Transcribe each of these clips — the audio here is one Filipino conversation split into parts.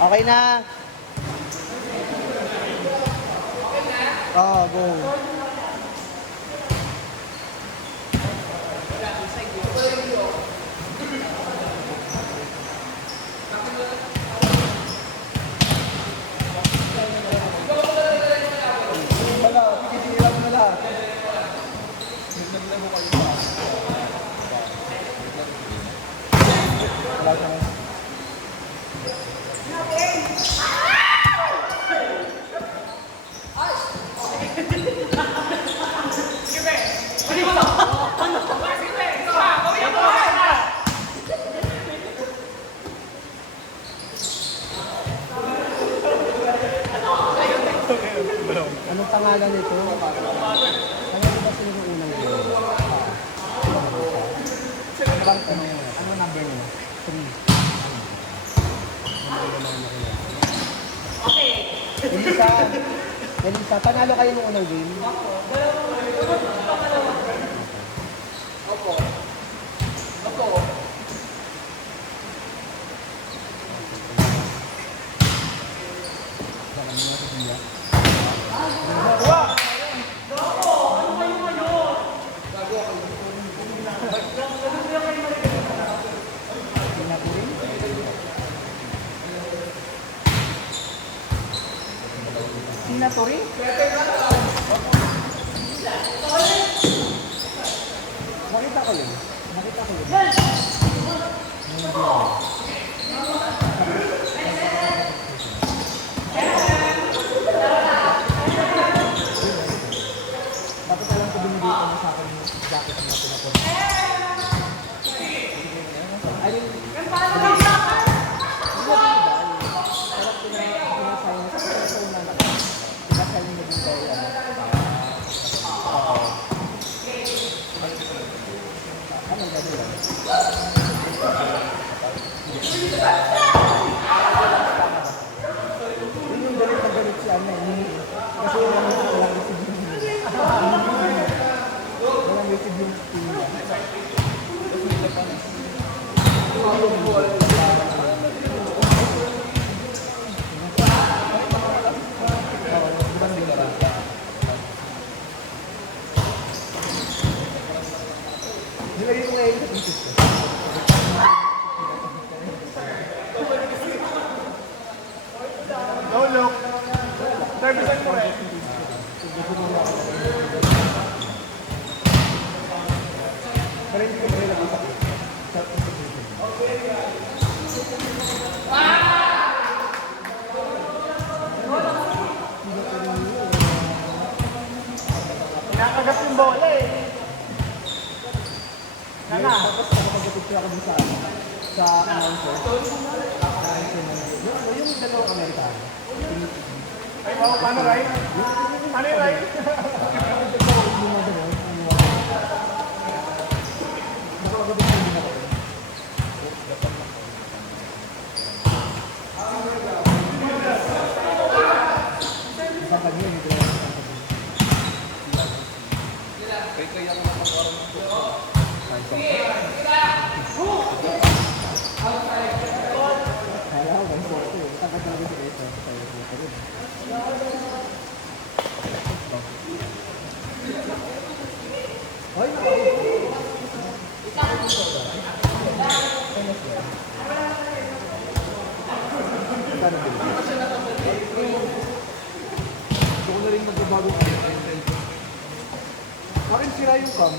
Okay na. Oh, go. Anong pangalan nito? Ano ba sila yung unang game? Ano number niya? 3. Okay. Elisa, panalo kayo ng unang game? Opo. Sinatori? Nakita ko yun. Tapos alam ko binigay ko na sa akin yung jacket na pinapon. No look. Service mo eh. Nakagat yung bola eh. Nana. Tapos nakapagpapicture ako dun sa announcer. Yung dalawang Amerikano. Ay, wow, paano right? Paano yung right? Gusto ko na rin magbabago ang parang sira yung cam.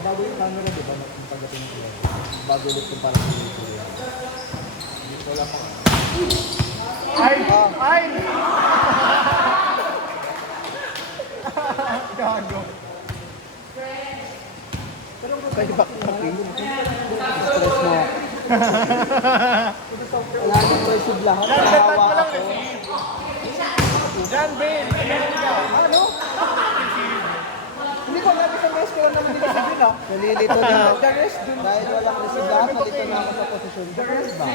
Bago yung camera, di ba? Pagdating ko. Bago ulit yung parang Ay! Ay! Gago. Kaya bakit natin? Stress mo. Wala nang receive lahat. Jan, Nahawa dapat ko lang ako. receive. Jan, Ben. Ano? Hindi ko alam isang beses ko lang naman dito sa bin, ah. Nalilito na ako. Dahil walang receive lahat, nalito na ako sa posisyon. The rest ba?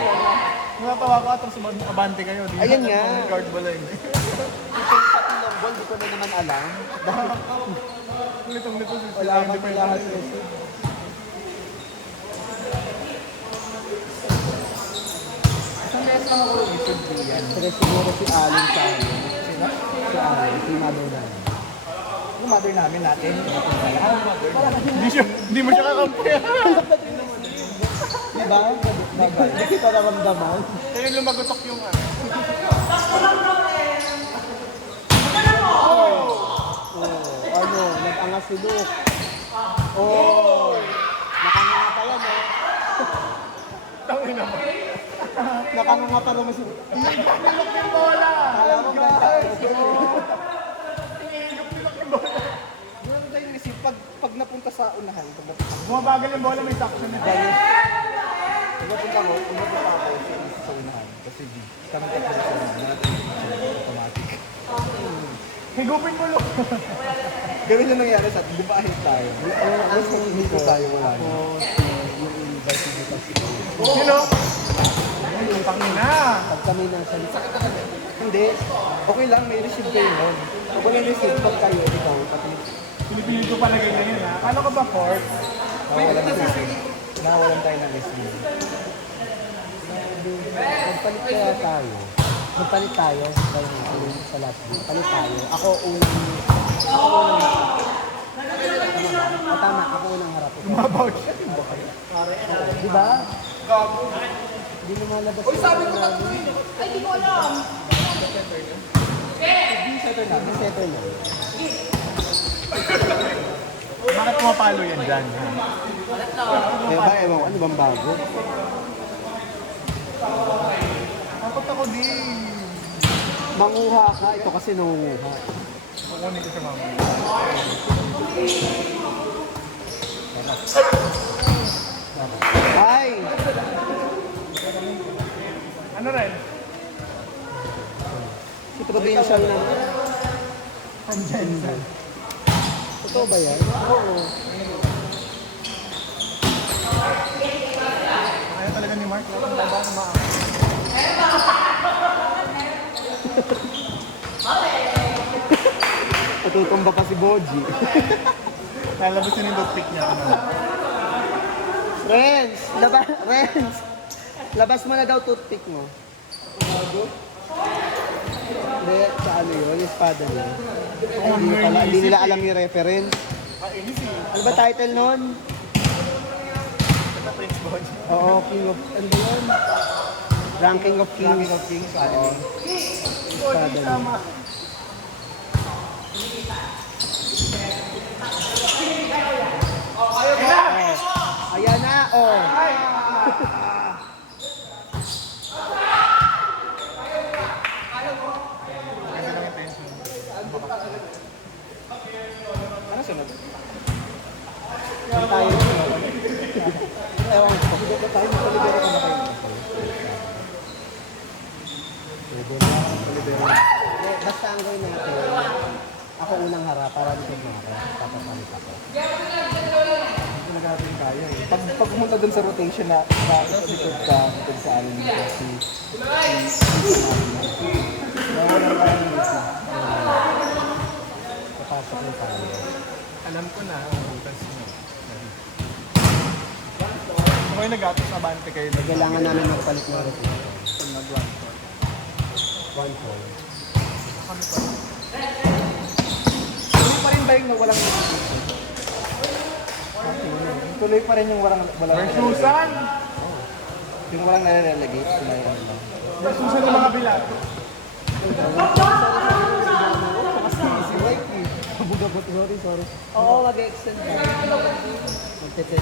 Natawa ko atong sumabante kayo. Di Ayun ba? nga. Ang card ba lang? Itong patilong ball, di ko na naman alam. Litong nito. Wala kami lahat receive. Isang beses lang ako receive ko yan. Pero siguro si Allen sa akin. Sino? Si Allen, si mother na. Yung mother namin natin. Hindi mo siya kakampi. Diba? Hindi kita naramdaman. Kaya yung lumagotok yung Ano, nag-angas si Luke. Oh, nakanganga pa yan, eh. Tangin naman. Nakanganga pa naman si Luke. Nilok yung bola. Kala mo, guys. Meron tayong receive Pag napunta sa unahan, bumabagal yung bola, may takso na. napunta ako sa unahan. Kasi kami tatlo sa unahan. Automatic. Higupin mo, Luke. Ganun yung nangyari sa atin. Di ba ahit tayo? Dito tayo wala. Yung invite dito si Sino? Yung pangina. pag kami nasa hindi. Okay lang, may receive kayo nun. Pag walang receive, pag kayo, ikaw, pati Pinipilit ko palagay na yun, ha? Akala ko ba fourth? nawalan tayo ng receive. Magpalit kaya tayo. Magpalit tayo. Dahil natin sa last game. Palit tayo. Ako unang tama, ako unang harap. Mabaw siya. Di ba? Hindi lumalabas. Uy, sabi ko tatlo yun. Ay, di ko alam. Settle na. Bakit pumapalo yan dyan? Ha? Eh ba, ewan ko, ano bang bago? Takot ako din. Manguha ka, ito kasi nangunguha. Kukunin ko siya mamaya. Ay! Ano rin? Si provincial na. Andyan. Totoo ba yan? Oo. Ayaw talaga ni Mark. Ang baba, umaang. Tutumba pa si Boji. Lalabas yun yung toothpick niya. Renz! Renz! Labas mo na daw toothpick mo. Hindi, sa ano yun? Yung espada niya. Hindi nila alam yung reference. Inis eh. Ano ba title nun? Ito Prince Body. Oo, King of... Ano ba yun? Ranking of Kings. Ranking of Kings. Oo. Espada niya. Ayan na, oh. Ano sunod? Ano tayo? Ewan ko. Hindi ko tayo magpalibero ka na kayo. Basta ang gawin natin, ako unang harap para dito mga papapalit ako. Ito nag-atin kaya eh. Pag pumunta dun sa rotation na likod ka, dun sa alin dito, nawala ka ng dito. Papasok na tayo. Alam ko na. Bukas na. Kung kayo nag-atos abante kayo. Kailangan namin magpalit ng rotation. Kung nag-one to. 1-4. Kami pa. Tuloy pa rin ba yung walang rotation? Tuloy pa rin yung walang Versusan! yung walang nare-relegate. Sila yung ano lang. Versusan ng mga bilat. Si Mike eh. Kabugabot, sorry. Oo, mag-extend ka. Magte-10.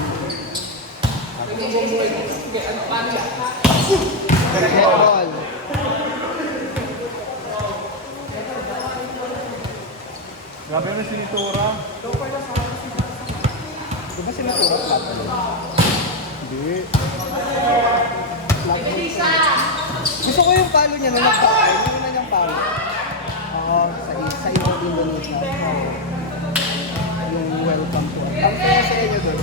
Ball. Grabe na sinitura. Di ba sinasura flat? Hindi. Gusto ko yung palo niya nung nagkakain. Yung una niyang palo. Oo, sa Indonesia. Yung welcome to. Ang kaya sa inyo doon.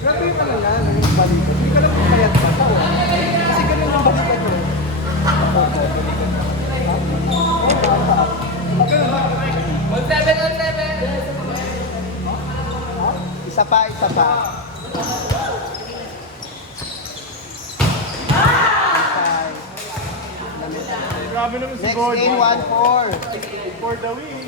Grabe yung pala yan, yung balikat. Hindi ka lang pumayat pa. Kasi ganun yung balikat nyo. Isa pa, isa pa. Grabe naman si Next Gordon. game, 1-4. For the win.